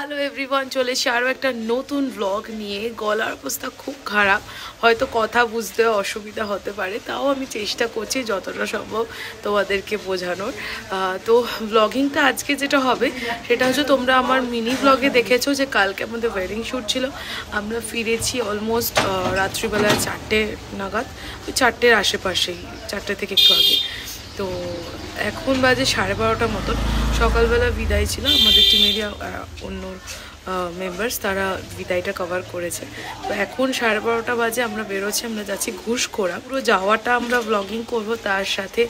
Hello everyone, চলে এসে আরও একটা নতুন ব্লগ নিয়ে। গলার অবস্থা খুব খারাপ, হয়তো কথা বুঝতে অসুবিধা হতে পারে, তাও আমি চেষ্টা করছি যতটা সম্ভব তোমাদেরকে বোঝানোর। তো ব্লগিংটা আজকে যেটা হবে সেটা হচ্ছে, তোমরা আমার মিনি ব্লগে দেখেছো যে কালকে আমাদের ওয়েডিং শ্যুট ছিল। আমরা ফিরেছি অলমোস্ট রাত্রিবেলায় 4টে নাগাদ, ওই 4টের আশেপাশেই, 4টে থেকে একটু আগে। তো এখন বাজে 12:30 মতন। সকালবেলা বিদায় ছিল, আমাদের টিমেরই অন্য মেম্বার্স তারা বিদায়টা কভার করেছে। তো এখন 12:30 বাজে, আমরা বেরোচ্ছি, আমরা যাচ্ছি ঘুষখোরা। পুরো যাওয়াটা আমরা ব্লগিং করব, তার সাথে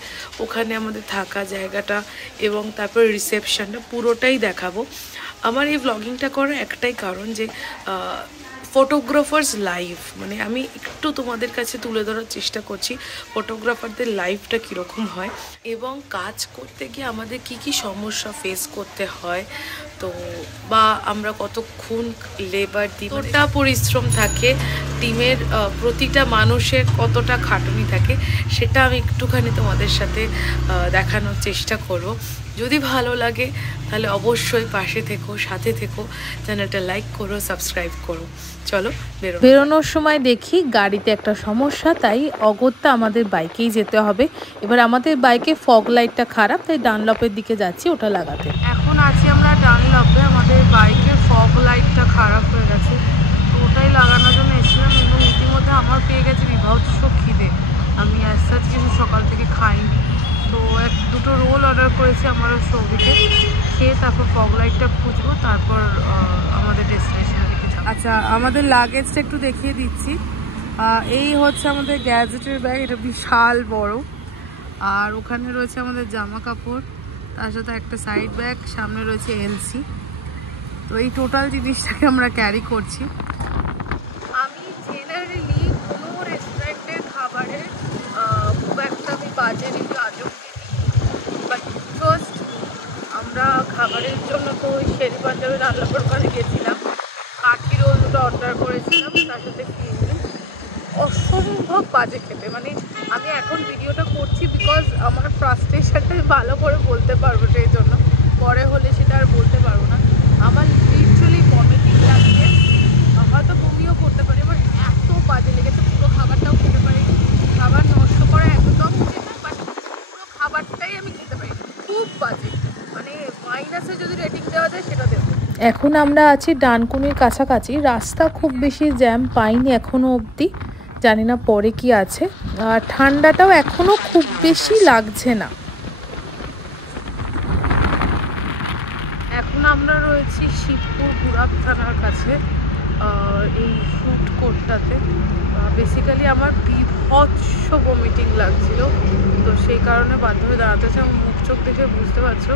ওখানে আমাদের থাকা জায়গাটা এবং তারপর রিসেপশনটা পুরোটাই দেখাবো। আমার এই ব্লগিংটা করার একটাই কারণ যে ফটোগ্রাফার্স লাইফ, মানে আমি একটু তোমাদের কাছে তুলে ধরার চেষ্টা করছি ফটোগ্রাফারদের লাইফটা কীরকম হয় এবং কাজ করতে গিয়ে আমাদের কি কি সমস্যা ফেস করতে হয়, তো বা আমরা কতক্ষণ লেবার দিই, কতটা পরিশ্রম থাকে, টিমের প্রতিটা মানুষের কতটা খাটুনি থাকে, সেটা আমি একটুখানি তোমাদের সাথে দেখানোর চেষ্টা করব। যদি ভালো লাগে তাহলে অবশ্যই পাশে থেকো, সাথে থেকো, চ্যানেলটা লাইক করো, সাবস্ক্রাইব করো। চলো বেরোনোর সময় দেখি গাড়িতে একটা সমস্যা, তাই অগত্যা আমাদের বাইকেই যেতে হবে। এবার আমাদের বাইকে ফগ লাইটটা খারাপ, তাই ডানলপের দিকে যাচ্ছি ওটা লাগাতে। এখন আছি আমরা ডানলপে, আমাদের বাইকের ফগ লাইটটা খারাপ হয়ে গেছে, তো ওটাই লাগানোর জন্য এসেছিলাম। এবং ইতিমধ্যে আমার পেয়ে গেছে বিভৎস খিদে, আমি আস্তে আস্তে কিছু সকাল থেকে খাইনি, তো দুটো রোল অর্ডার করেছি আমার সৌভিকে, খেয়ে তারপর ফগ লাইটটা খুঁজবো, তারপর আমাদের ডেস্টিনেশনে দিকে যাবো। আচ্ছা, আমাদের লাগেজটা একটু দেখিয়ে দিচ্ছি। এই হচ্ছে আমাদের গ্যাজেটের ব্যাগ, এটা বিশাল বড়, আর ওখানে রয়েছে আমাদের জামা কাপড়, তার সাথে একটা সাইড ব্যাগ, সামনে রয়েছে এলসি। তো এই টোটাল জিনিসটাকে আমরা ক্যারি করছি। আমি জেনারেলি কোনো রেস্টুরেন্টের খাবারের খুব একটা আমি বাজে রিভিউ আজও দিই, বাট ফার্স্ট আমরা খাবারের জন্য তো ওই শেরি পাঞ্জাবের রান্নাঘর ওখানে গেছিলাম, কাঠি রোল দুটো অর্ডার করেছিলাম, তার সাথে কিনলি অসম্ভব বাজে খেতে। মানে আমি এখন ভিডিওটা করছি বিকজ আমার ফ্রাস্ট্রেশনটা ভালো করে বলতে পারবো, সেই জন্য পরে হলে সেটা আর বলতে পারবো না। আমার লিটারালি ভমিটিং লাগছে, হয়তো বমিও করতে পারি, আমার এত বাজে লেগেছে, পুরো খাবারটাও খেতে পারি। খাবার নষ্ট করা একদম উচিত না, বাট পুরো খাবারটাই আমি খেতে পারি, খুব বাজে, মানে মাইনাসে যদি রেটিং দেওয়া যায় সেটা দেবো। এখন আমরা আছি ডানকুনির কাছাকাছি, রাস্তা খুব বেশি জ্যাম পাইনি এখনও অবধি, জানি না পরে কি আছে। আর ঠান্ডাটাও এখনও খুব বেশি লাগছে না। এখন আমরা রয়েছি শিবপুর গুড়াব থানার কাছে, এই ফুড কোর্টটাতে। বেসিক্যালি আমার বিভৎস ভমিটিং লাগছিল, তো সেই কারণে বাধ্য হয়ে দাঁড়াতে হচ্ছে। আমার মুখ চোখ দেখে বুঝতে পারছো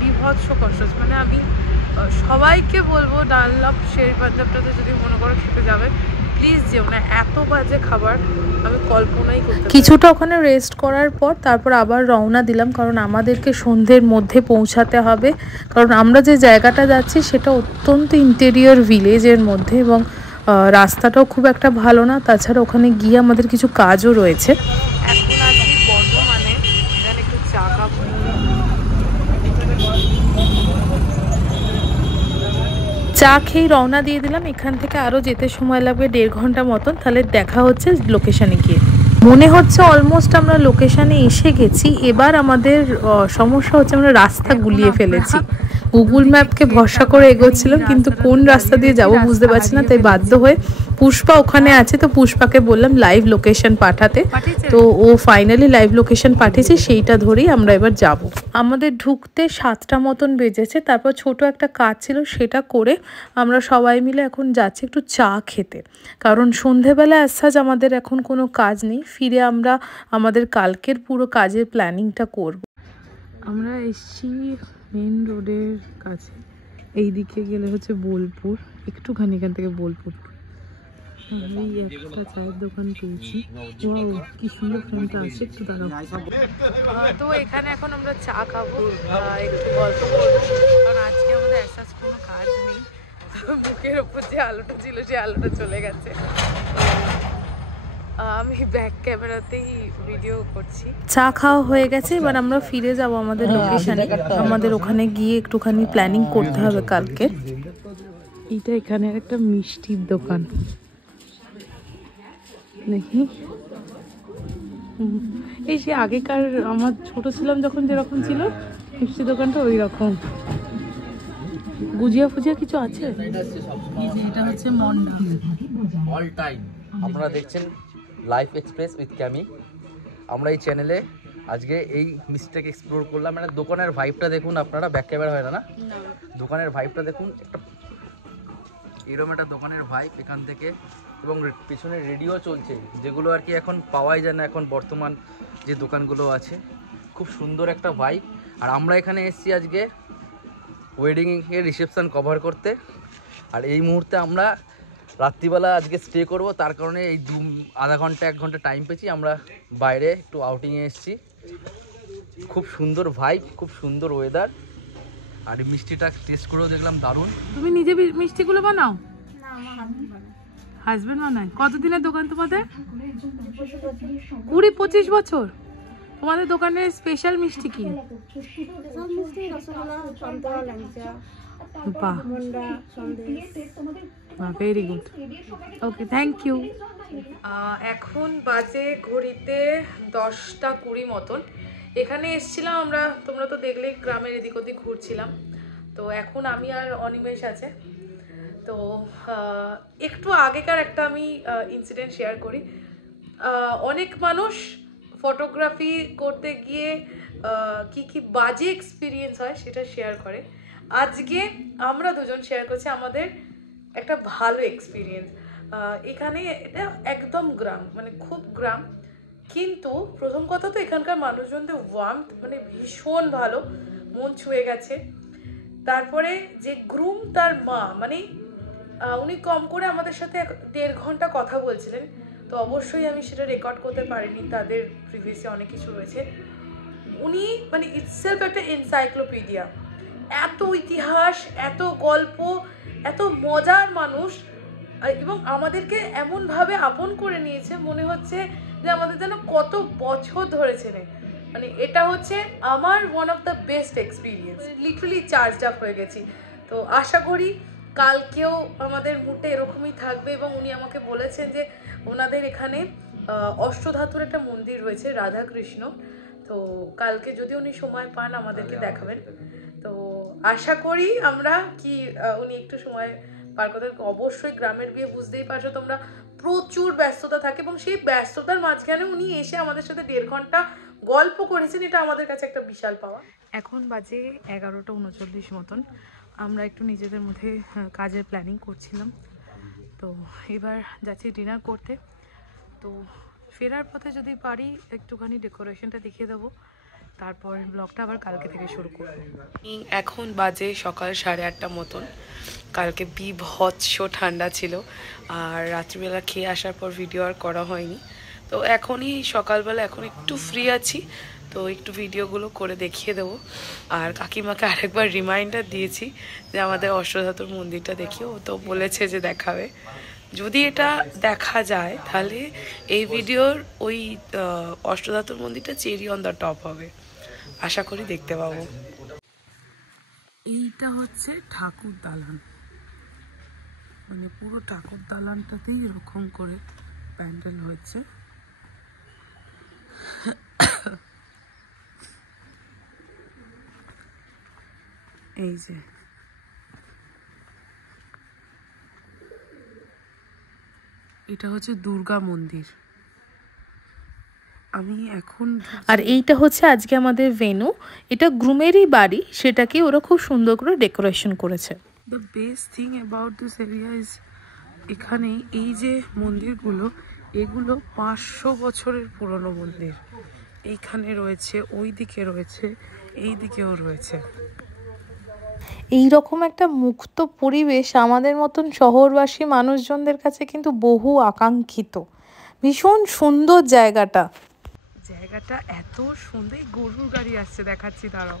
বিভৎস কষ্ট। মানে আমি সবাইকে বলবো ডানলপ শেরি পাঞ্জাবটাতে যদি মনে করো খেতে যাবে, প্লিজ যেও না, এত বাজে খাবার আমি কল্পনাই করতে। কিছুটা ওখানে রেস্ট করার পর তারপর আবার রওনা দিলাম, কারণ আমাদেরকে সন্ধ্যের মধ্যে পৌঁছাতে হবে, কারণ আমরা যে জায়গাটা যাচ্ছি সেটা অত্যন্ত ইন্টেরিয়র ভিলেজের মধ্যে এবং রাস্তাটাও খুব একটা ভালো না, তাছাড়া ওখানে গিয়ে আমাদের কিছু কাজও রয়েছে। এখন আছি বর্ধমানে, এখানে একটু চা খাবো। চা খেয়ে রওনা দিয়ে দিলাম। এখান থেকে আরও যেতে সময় লাগবে 1.5 ঘন্টা মতন, তাহলে দেখা হচ্ছে লোকেশানে গিয়ে। মনে হচ্ছে অলমোস্ট আমরা লোকেশানে এসে গেছি। এবার আমাদের সমস্যা হচ্ছে আমরা রাস্তা গুলিয়ে ফেলেছি। গুগল ম্যাপকে ভরসা করে এগোচ্ছিলাম, কিন্তু কোন রাস্তা দিয়ে যাব বুঝতে পারছি না, তাই বাধ্য হয়ে পুষ্পা ওখানে আছে, তো পুষ্পাকে বললাম লাইভ লোকেশন পাঠাতে, তো ও ফাইনালি লাইভ লোকেশন পাঠিয়েছে, সেইটা ধরেই আমরা এবার যাব। আমাদের ঢুকতে 7টা মতন বেজেছে, তারপর ছোট একটা কাজ ছিল সেটা করে আমরা সবাই মিলে এখন যাচ্ছি একটু চা খেতে, কারণ সন্ধেবেলা আজ আমাদের এখন কোনো কাজ নেই, ফিরে আমরা আমাদের কালকের পুরো কাজের প্ল্যানিংটা করব। আমরা এসছি মেন রোডের কাছে, এই দিকে গেলে হচ্ছে বোলপুর, একটুখানি এখান থেকে বোলপুর। এই একটা চায়ের দোকান পেয়েছি, কি সুন্দর ফ্রেন্ডটা আছে, একটু দাঁড়াও। তো এখানে এখন আমরা চা খাবো, একটু গল্প করবো, কারণ আজকে আমাদের এসাস কোনো কাজ নেই। মুখের ওপর যে আলোটা ছিল সেই আলোটা চলে গেছে, আমি ব্যাক ক্যামেরাতেই ভিডিও করছি। চা খাওয়া হয়ে গেছে, এবার আমরা ফিরে যাব আমাদের লোকেশনে। আমাদের ওখানে গিয়ে একটুখানি প্ল্যানিং করতে হবে কালকে। এটা এখানে একটা মিষ্টির দোকান দেখি। এই সে আগেকার আমার ছোট ছিলাম যখন যেরকম ছিল মিষ্টি দোকানটা ওই রকম। গুজিয়া ফুজিয়া কিছু আছে। এটা হচ্ছে মন্ডা অল টাইম। আপনারা দেখছেন লাইফ এক্সপ্রেস উইথ ক্যামি। আমরা এই চ্যানেলে আজকে এই মিস্টেক এক্সপ্লোর করলাম। মানে দোকানের ভাইবটা দেখুন আপনারা, ব্যাক ক্যামেরা হয় না, দোকানের ভাইবটা দেখুন। একটা এরকম একটা দোকানের ভাইব এখান থেকে, এবং পেছনে রেডিও চলছে, যেগুলো আর কি এখন পাওয়াই যায় না এখন বর্তমান যে দোকানগুলো আছে। খুব সুন্দর একটা ভাইব। আর আমরা এখানে এসেছি আজকে ওয়েডিংয়ের রিসেপশান কভার করতে। আর এই মুহূর্তে আমরা রাত্রিবেলা আজকে স্টে করব, তার কারণে এই আধা ঘন্টা 1 ঘন্টা টাইম পেয়েছি। আমরা বাইরে একটু আউটিংয়ে এসেছি। খুব সুন্দর ভাইব, খুব সুন্দর ওয়েদার। আর এই মিষ্টিটা টেস্ট করেও দেখলাম দারুণ। তুমি নিজে মিষ্টিগুলো বানাও? না, আমার হাজবেন্ড বানায়। কতদিনের দোকান তোমাদের? 20-25 বছর। তোমাদের দোকানের স্পেশাল মিষ্টি কি? বাহ, very good. Okay, thank you. এখন বাজে ঘড়িতে 10:20 মতন। এখানে এসছিলাম আমরা, তোমরা তো দেখলেই গ্রামের এদিক ওদিক ঘুরছিলাম। তো এখন আমি আর অনিমেষ আছে। তো একটু আগেকার একটা আমি ইনসিডেন্ট শেয়ার করি। অনেক মানুষ ফটোগ্রাফি করতে গিয়ে কি কি বাজে এক্সপিরিয়েন্স হয় সেটা শেয়ার করে। আজকে আমরা দুজন শেয়ার করছি আমাদের একটা ভালো এক্সপিরিয়েন্স। এখানে এটা একদম গ্রাম, মানে খুব গ্রাম, কিন্তু প্রথম কথা তো এখানকার মানুষজনদের ওয়ার্মথ মানে ভীষণ ভালো, মন ছুঁয়ে গেছে। তারপরে যে গ্রুম তার মা, মানে উনি কম করে আমাদের সাথে 1.5 ঘন্টা কথা বলছিলেন। তো অবশ্যই আমি সেটা রেকর্ড করতে পারিনি, তাদের প্রিভিয়াসে অনেক কিছু রয়েছে। উনি মানে ইটসেলফ একটা এনসাইক্লোপিডিয়া, এত ইতিহাস, এত গল্প, এত মজার মানুষ, এবং আমাদেরকে এমনভাবে আপন করে নিয়েছে মনে হচ্ছে যে আমাদের যেন কত বছর ধরে চেনে। মানে এটা হচ্ছে আমার one of the best experience. Literally charged up হয়ে গেছি। তো আশা করি কালকেও আমাদের মুডটা এরকমই থাকবে। এবং উনি আমাকে বলেছেন যে ওনাদের এখানে অষ্টধাতুর একটা মন্দির রয়েছে, রাধা কৃষ্ণ। তো কালকে যদি উনি সময় পান আমাদেরকে দেখাবেন। তো আশা করি আমরা কি উনি একটু সময় পার করতে। অবশ্যই গ্রামের বিয়ে বুঝতেই পারছো তোমরা, প্রচুর ব্যস্ততা থাকে, এবং সেই ব্যস্ততার মাঝখানে উনি এসে আমাদের সাথে 1.5 ঘন্টা গল্প করেছেন। এটা আমাদের কাছে একটা বিশাল পাওয়া। এখন বাজে 11:39 মতন। আমরা একটু নিজেদের মধ্যে কাজের প্ল্যানিং করছিলাম। তো এবার যাচ্ছি ডিনার করতে। তো ফেরার পথে যদি পারি একটুখানি ডেকোরেশনটা দেখিয়ে দেবো, তারপর ব্লগটা আবার কালকে থেকে শুরু করব। এখন বাজে সকাল 8:30 মতন। কালকে বিভৎস ঠান্ডা ছিল, আর রাত্রিবেলা খেয়ে আসার পর ভিডিও আর করা হয়নি। তো এখনই সকালবেলা এখন একটু ফ্রি আছি, তো একটু ভিডিওগুলো করে দেখিয়ে দেবো। আর কাকিমাকে আরেকবার রিমাইন্ডার দিয়েছি যে আমাদের অষ্টধাতুর মন্দিরটা দেখিও, তো বলেছে যে দেখাবে। যদি এটা দেখা যায় তাহলে এই ভিডিওর ওই অষ্টধাতুর মন্দিরটা চেরি অন দ্য টপ হবে। আশা করি দেখতে পাবো। এইটা হচ্ছে ঠাকুর দালান, মানে পুরো ঠাকুর দালানটাতেই এরকম করে প্যান্ডেল হয়েছে। এই যে এটা হচ্ছে দুর্গা মন্দির। আমি এখন আর এইটা হচ্ছে আজকে আমাদের ভেন্যু। এটা গ্রুমেরই বাড়ি, সেটাকে ওরা খুব সুন্দর করে ডেকোরেশন করেছে। The best thing about this area is এখানে এই যে মন্দিরগুলো, এগুলো 500 বছরের পুরনো মন্দির। এইখানে রয়েছে, ওই দিকে রয়েছে, এই দিকেও রয়েছে। এই রকম একটা মুক্ত পরিবেশ আমাদের মতন শহরবাসী মানুষজনদের কাছে কিন্তু বহু আকাঙ্ক্ষিত। ভীষণ সুন্দর জায়গাটা। জায়গাটা এত সুন্দর। গরুর গাড়ি আসছে, দেখাচ্ছি দাঁড়াও।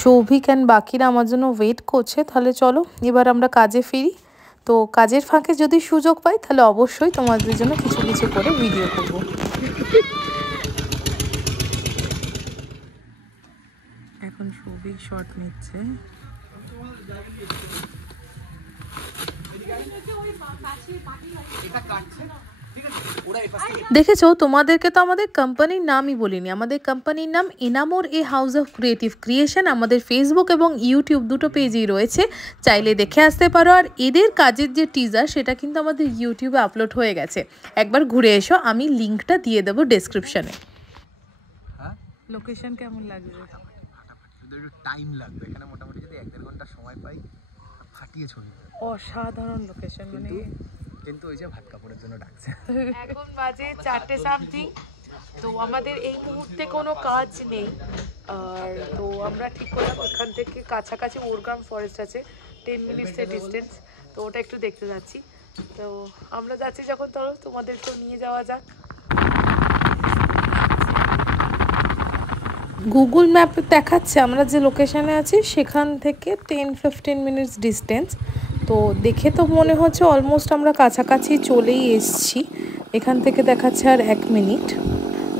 সৌভিক অ্যান্ড বাকিরা আমার জন্য ওয়েট করছে। তাহলে চলো এবার আমরা কাজে ফিরি। তো কাজের ফাঁকে যদি সুযোগ পাই তাহলে অবশ্যই তোমাদের জন্য কিছু কিছু করে ভিডিও করব। ট্রাফিক শট নিচ্ছে। দেখেছো, তোমাদেরকে তো আমাদের কোম্পানির নামই বলিনি। আমাদের কোম্পানির নাম Enamor a house of creative creation. আমাদের ফেসবুক এবং ইউটিউব দুটো পেজই রয়েছে, চাইলে দেখে আসতে পারো। আর এদের কাজের যে টিজার সেটা কিন্তু আমাদের ইউটিউবে আপলোড হয়ে গেছে, একবার ঘুরে এসো, আমি লিঙ্কটা দিয়ে দেবো ডেসক্রিপশনে। লোকেশন কেমন লাগছে? টাইম লাগবে এখানে, মোটামুটি যদি 1-1.5 ঘন্টা সময় পাই ফাটিয়ে ছবি। অসাধারণ লোকেশন, মানে কিন্তু ওই যে ভাত কাপড়ের জন্য ডাকছে। এখন বাজে 4টে সামথিং। তো আমাদের এই মুহূর্তে কোনো কাজ নেই, আর তো আমরা ঠিক করলাম ওখান থেকে কাছাকাছি ওরগ্রাম ফরেস্ট আছে 10 মিনিটসের ডিস্টেন্স, তো ওটা একটু দেখতে যাচ্ছি। তো আমরা যাচ্ছি যখন, চলো তোমাদেরকেও নিয়ে যাওয়া যাক। গুগল ম্যাপে দেখাচ্ছে আমরা যে লোকেশানে আছি সেখান থেকে 10-15 মিনিটস ডিস্টেন্স। তো দেখে তো মনে হচ্ছে অলমোস্ট আমরা কাছাকাছি চলেই এসছি। এখান থেকে দেখাচ্ছে আর 1 মিনিট।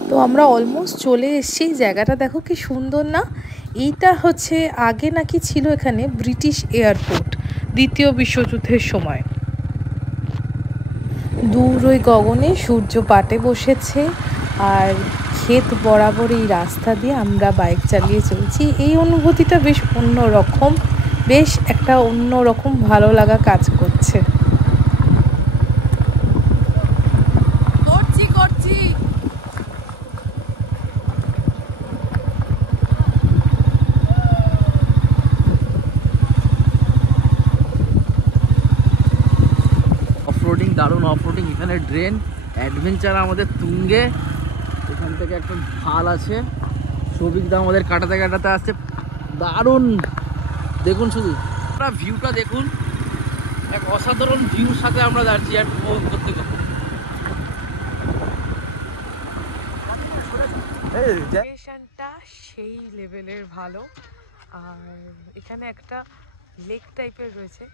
তো আমরা অলমোস্ট চলে এসছি। জায়গাটা দেখো কি সুন্দর না? এইটা হচ্ছে আগে নাকি ছিল এখানে ব্রিটিশ এয়ারপোর্ট দ্বিতীয় বিশ্বযুদ্ধের সময়। দূর ওই গগনে সূর্য পাটে বসেছে, আর ক্ষেত বরাবর এই রাস্তা দিয়ে আমরা বাইক চালিয়ে চলছি। এই অনুভূতিটা বেশ অন্যরকম, বেশ একটা অন্যরকম ভালো লাগা কাজ করছে। অফরোডিং, দারুণ অফরোডিং। এখানে ড্রেন অ্যাডভেঞ্চার আমাদের তুঙ্গে। এখান থেকে একটা ঢাল আছে, সবিকদা আমাদের কাটাতে কাটাতে আসছে, দারুণ। দেখুন শুধু আপনারা ভিউটা দেখুন, এক অসাধারণ ভিউর সাথে আমরা যাচ্ছি আর উপভোগ করতে করতে। লোকেশনটা সেই লেভেলের ভালো। আর এখানে একটা লেক টাইপের রয়েছে,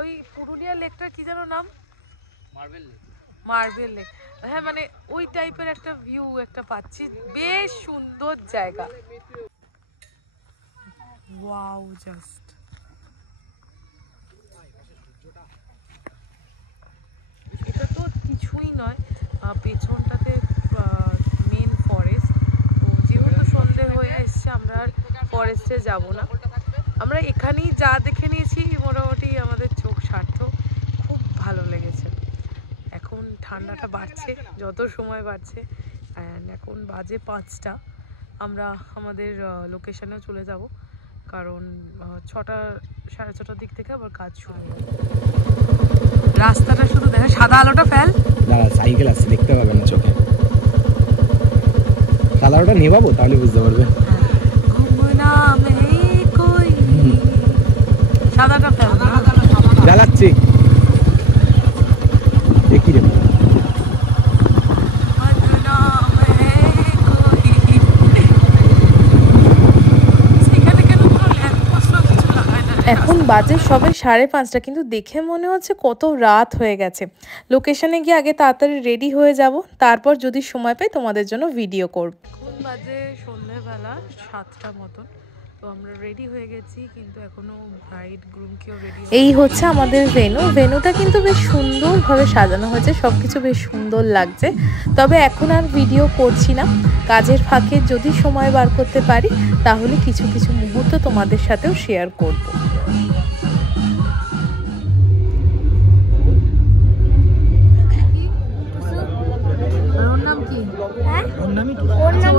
ওই পুরুলিয়া লেকটার কি যেন নাম? Marble lake. মার্বেল লেক, হ্যাঁ, মানে ওই টাইপের একটা ভিউ একটা পাচ্ছি, বেশ সুন্দর জায়গা। ওয়াও, জাস্ট এটা তো কিছুই নয়, পেছনটাতে মেন ফরেস্ট। তো যেহেতু সন্ধে হয়ে এসছে, আমরা আর ফরেস্টে যাব না, আমরা এখানেই যা দেখে নিয়েছি মোটামুটি আমাদের চোখ সার্থক। খুব ভালো লেগেছে। এখন ঠান্ডাটা বাড়ছে, যত সময় বাড়ছে, অ্যান্ড এখন বাজে 5টা। আমরা আমাদের লোকেশানেও চলে যাব, কারণ 6টা 6:30টার দিক থেকে আবার কাজ শুরু হবে। রাস্তাটা শুধু দেখা, সাদা আলোটা ফেল, সাইকেল আসছে, দেখতে পাবে না চোখে। সাদা আলোটা নেভাবো, তাহলে বুঝতে পারবে। সাদাটা ফেল, জ্বালাচ্ছি দেখি রে। এখন বাজে সবে 5:30, কিন্তু দেখে মনে হচ্ছে কত রাত হয়ে গেছে। লোকেশনে গিয়ে আগে তাড়াতাড়ি রেডি হয়ে যাব, তারপর যদি সময় পাই তোমাদের জন্য ভিডিও করব। এখন বাজে সন্ধ্যেবেলা 7টা মতন। তো আমরা রেডি হয়ে গেছি, কিন্তু এখনো ব্রাইড গ্রুমকেও রেডি। এই হচ্ছে আমাদের ভেন্যুটা কিন্তু বেশ সুন্দরভাবে সাজানো হয়েছে, সব কিছু বেশ সুন্দর লাগছে। তবে এখন আর ভিডিও করছি না, কাজের ফাঁকে যদি সময় বার করতে পারি তাহলে কিছু কিছু মুহূর্ত তোমাদের সাথেও শেয়ার করব। ওর নাম কি? ওর নাম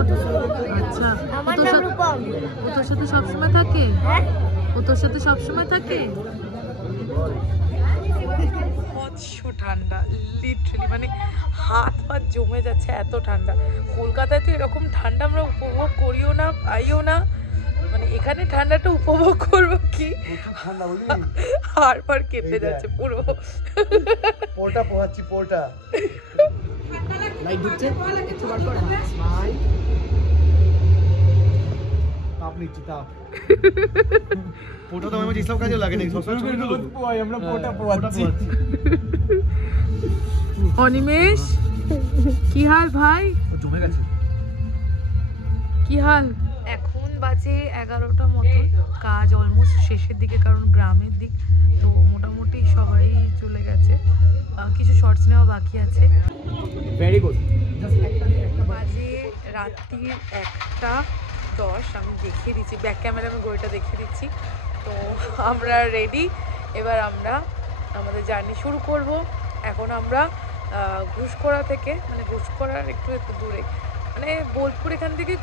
আচ্ছা, আমার নাম রূপম। ও তোর সাথে সবসময় থাকে? হ্যাঁ, ও তোর সাথে সবসময় থাকে? ঠান্ডা, লিটারালি মানে হাত পাত জমে যাচ্ছে, এত ঠান্ডা। কলকাতায় তো এরকম ঠান্ডা আমরা উপভোগ করিও না, পাইও না। মানে এখানে ঠান্ডাটা উপভোগ করবো কি, হাড় কেঁপে যাচ্ছে পুরো। পোটা পোহাচ্ছি, পোটা লাইট দিচ্ছে, একটু বার কর। তাপ নিচ্ছি, তাপ। পোটা তো আমার ইসলাম কাজে লাগে না, সবসময় ছবি তুলো। আমরা পোটা পোহাচ্ছি। অনিমেষ, কি হাল ভাই? জমে গেছে। কি হাল? এখন বাজে 11টা মতন, কাজ অলমোস্ট শেষের দিকে, কারণ গ্রামের দিক তো মোটামুটি সবাই চলে গেছে, কিছু শর্টস নেওয়া বাকি আছে। Very good. বাজে রাত্রির 1:10, আমি দেখিয়ে দিচ্ছি ব্যাক ক্যামেরা, আমি ঘড়িটা দেখিয়ে দিচ্ছি। তো আমরা রেডি, এবার আমরা আমাদের জার্নি শুরু করব। এখন আমরা ঘুষকরা থেকে, মানে ঘুষকরার একটু দূরে, মানে বোলপুর এখান থেকে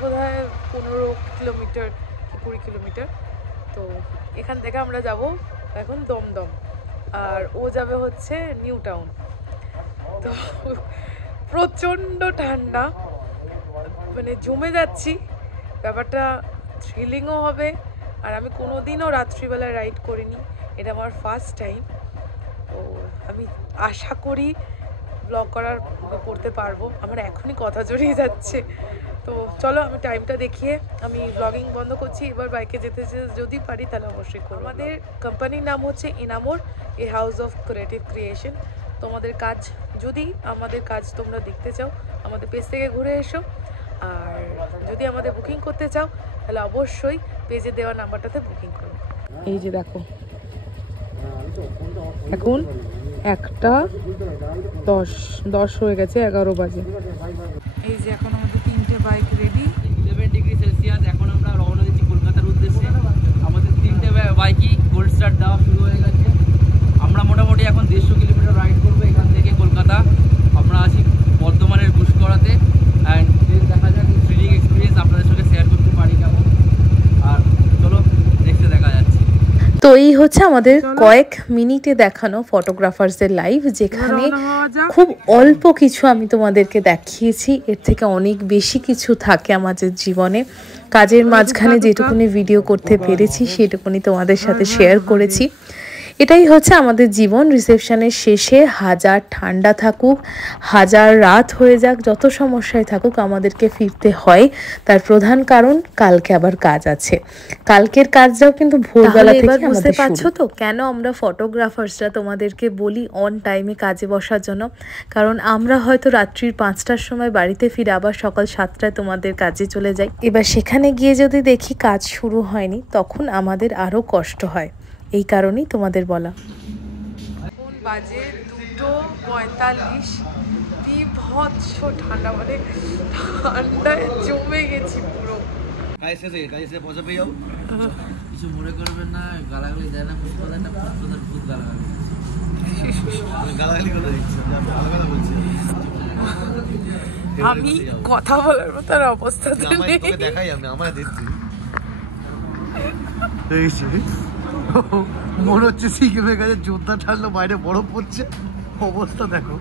বোধহয় 15 কিলোমিটার কি 20 কিলোমিটার। তো এখান থেকে আমরা যাব এখন দমদম, আর ও যাবে হচ্ছে নিউ টাউন। তো প্রচণ্ড ঠান্ডা, মানে জমে যাচ্ছি, ব্যাপারটা থ্রিলিংও হবে। আর আমি কোনোদিনও রাত্রিবেলা রাইড করিনি, এটা আমার ফার্স্ট টাইম। তো আমি আশা করি ব্লগ করতে পারবো। আমার এখনই কথা জড়িয়ে যাচ্ছে। তো চলো, আমি টাইমটা দেখিয়ে আমি ব্লগিং বন্ধ করছি। এবার বাইকে যেতে যদি পারি তাহলে অবশ্যই করবো। আমাদের কোম্পানির নাম হচ্ছে Enamor, a house of creative creation. তোমাদের কাজ, যদি আমাদের কাজ তোমরা দেখতে চাও, আমাদের পেজ থেকে ঘুরে এসো। আর যদি আমাদের বুকিং করতে চাও তাহলে অবশ্যই পেজে দেওয়া নাম্বারটাতে বুকিং করো। এই যে দেখো, এখন 1:10 হয়ে গেছে, 11 বাজে। এই যে এখন আমাদের 3টে বাইক রেডি। 11 degree Celsius. এখন আমরা রওনা দিচ্ছি কলকাতার উদ্দেশ্যে। আমাদের 3টে বাইকই গোল্ড স্টার দেওয়া শুরু হয়ে গেছে। আমরা মোটামুটি এখন 150 কিলোমিটার রাইড করবো এখান থেকে কলকাতা। আমরা আছি বর্ধমানের ঘুষকরাতে। অ্যান্ড দেখা যাক থ্রিলিং এক্সপিরিয়েন্স আপনাদের সঙ্গে শেয়ার করতে পারি কেমন। আর চলো নেক্সটে দেখা যাচ্ছে। তো এই হচ্ছে আমাদের কয়েক মিনিটে দেখানো ফটোগ্রাফার্সদের লাইভ, যেখানে খুব অল্প কিছু আমি তোমাদেরকে দেখিয়েছি। এর থেকে অনেক বেশি কিছু থাকে আমাদের জীবনে। কাজের মাঝখানে যেটুকুনি ভিডিও করতে পেরেছি সেটুকুনি তোমাদের সাথে শেয়ার করেছি। এটাই হচ্ছে আমাদের জীবন। রিসেপশনের শেষে হাজার ঠান্ডা থাকুক, হাজার রাত হয়ে যাক, যত সমস্যায় থাকুক, আমাদেরকে ফিরতে হয়। তার প্রধান কারণ কালকে আবার কাজ আছে। কালকের কাজটাও কিন্তু ভোরবেলা থেকে আমাদের বুঝতে পারছো তো কেন আমরা ফটোগ্রাফার্সরা তোমাদেরকে বলি অন টাইমে কাজে বসার জন্য। কারণ আমরা হয়তো রাত্রির 5টার সময় বাড়িতে ফিরে আবার সকাল 7টায় তোমাদের কাজে চলে যাই। এবার সেখানে গিয়ে যদি দেখি কাজ শুরু হয়নি, তখন আমাদের আরও কষ্ট হয়। এই কারণেই তোমাদের বলা। এখন বাজে 2:45, বিভৎস ঠান্ডা, মানে ঠান্ডায় জমে গেছি পুরো। কাজ শেষে পয়সা পেয়ে যাবো। কিছু মনে করবেন না, গালাগালি দেয় না, ভূত গালাগালি। গালাগালি করে দিচ্ছে, গালাগালি বলছে। আমি কথা বলার মতো আর অবস্থা নেই। দেখাই আমি আমার দেখছি, মনে হচ্ছে সিকিমের কাছে জোরদার ঠান্ডা, বাইরে বরফ পড়ছে, অবস্থা দেখো।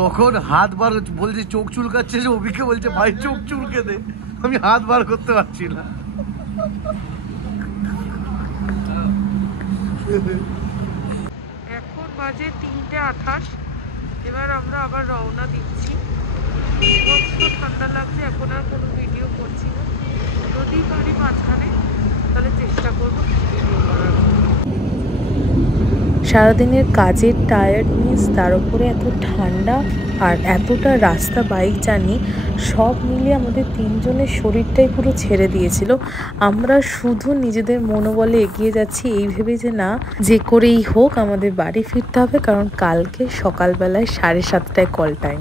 তখন হাত বার বলছে, চোখ চুলকাচ্ছে, যে অভিকে বলছে ভাই চোখ চুলকে দে, আমি হাত বার করতে পারছি না। এখন বাজে 3:28, এবার আমরা আবার রওনা দিচ্ছি। ঠান্ডা লাগছে, এখন আর কোনো ভিডিও করছি না। যদি পারি মাঝখানে তাহলে চেষ্টা করবো ভিডিও করার। সারাদিনের কাজের টায়ার্ডনেস, তার উপরে এত ঠান্ডা আর এতটা রাস্তা বাইক জার্নি, সব মিলিয়ে আমাদের 3জনের শরীরটাই পুরো ছেড়ে দিয়েছিল। আমরা শুধু নিজেদের মনোবলে এগিয়ে যাচ্ছি, এই ভেবে যে না, যে করেই হোক আমাদের বাড়ি ফিরতে হবে, কারণ কালকে সকালবেলায় 7:30টায় কল টাইম।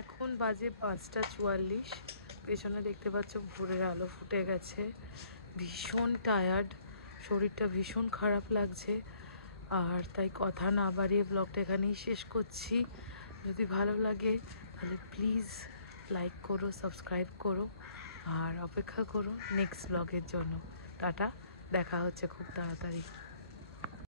এখন বাজে 5:44, পেছনে দেখতে পাচ্ছ ভোরের আলো ফুটে গেছে। ভীষণ টায়ার্ড, শরীরটা ভীষণ খারাপ লাগছে। আর তাই কথা না বাড়িয়ে ব্লগটা এখানেই শেষ করছি। যদি ভালো লাগে তাহলে প্লিজ লাইক করো, সাবস্ক্রাইব করো, আর অপেক্ষা করো নেক্সট ব্লগের জন্য। টাটা, দেখা হচ্ছে খুব তাড়াতাড়ি।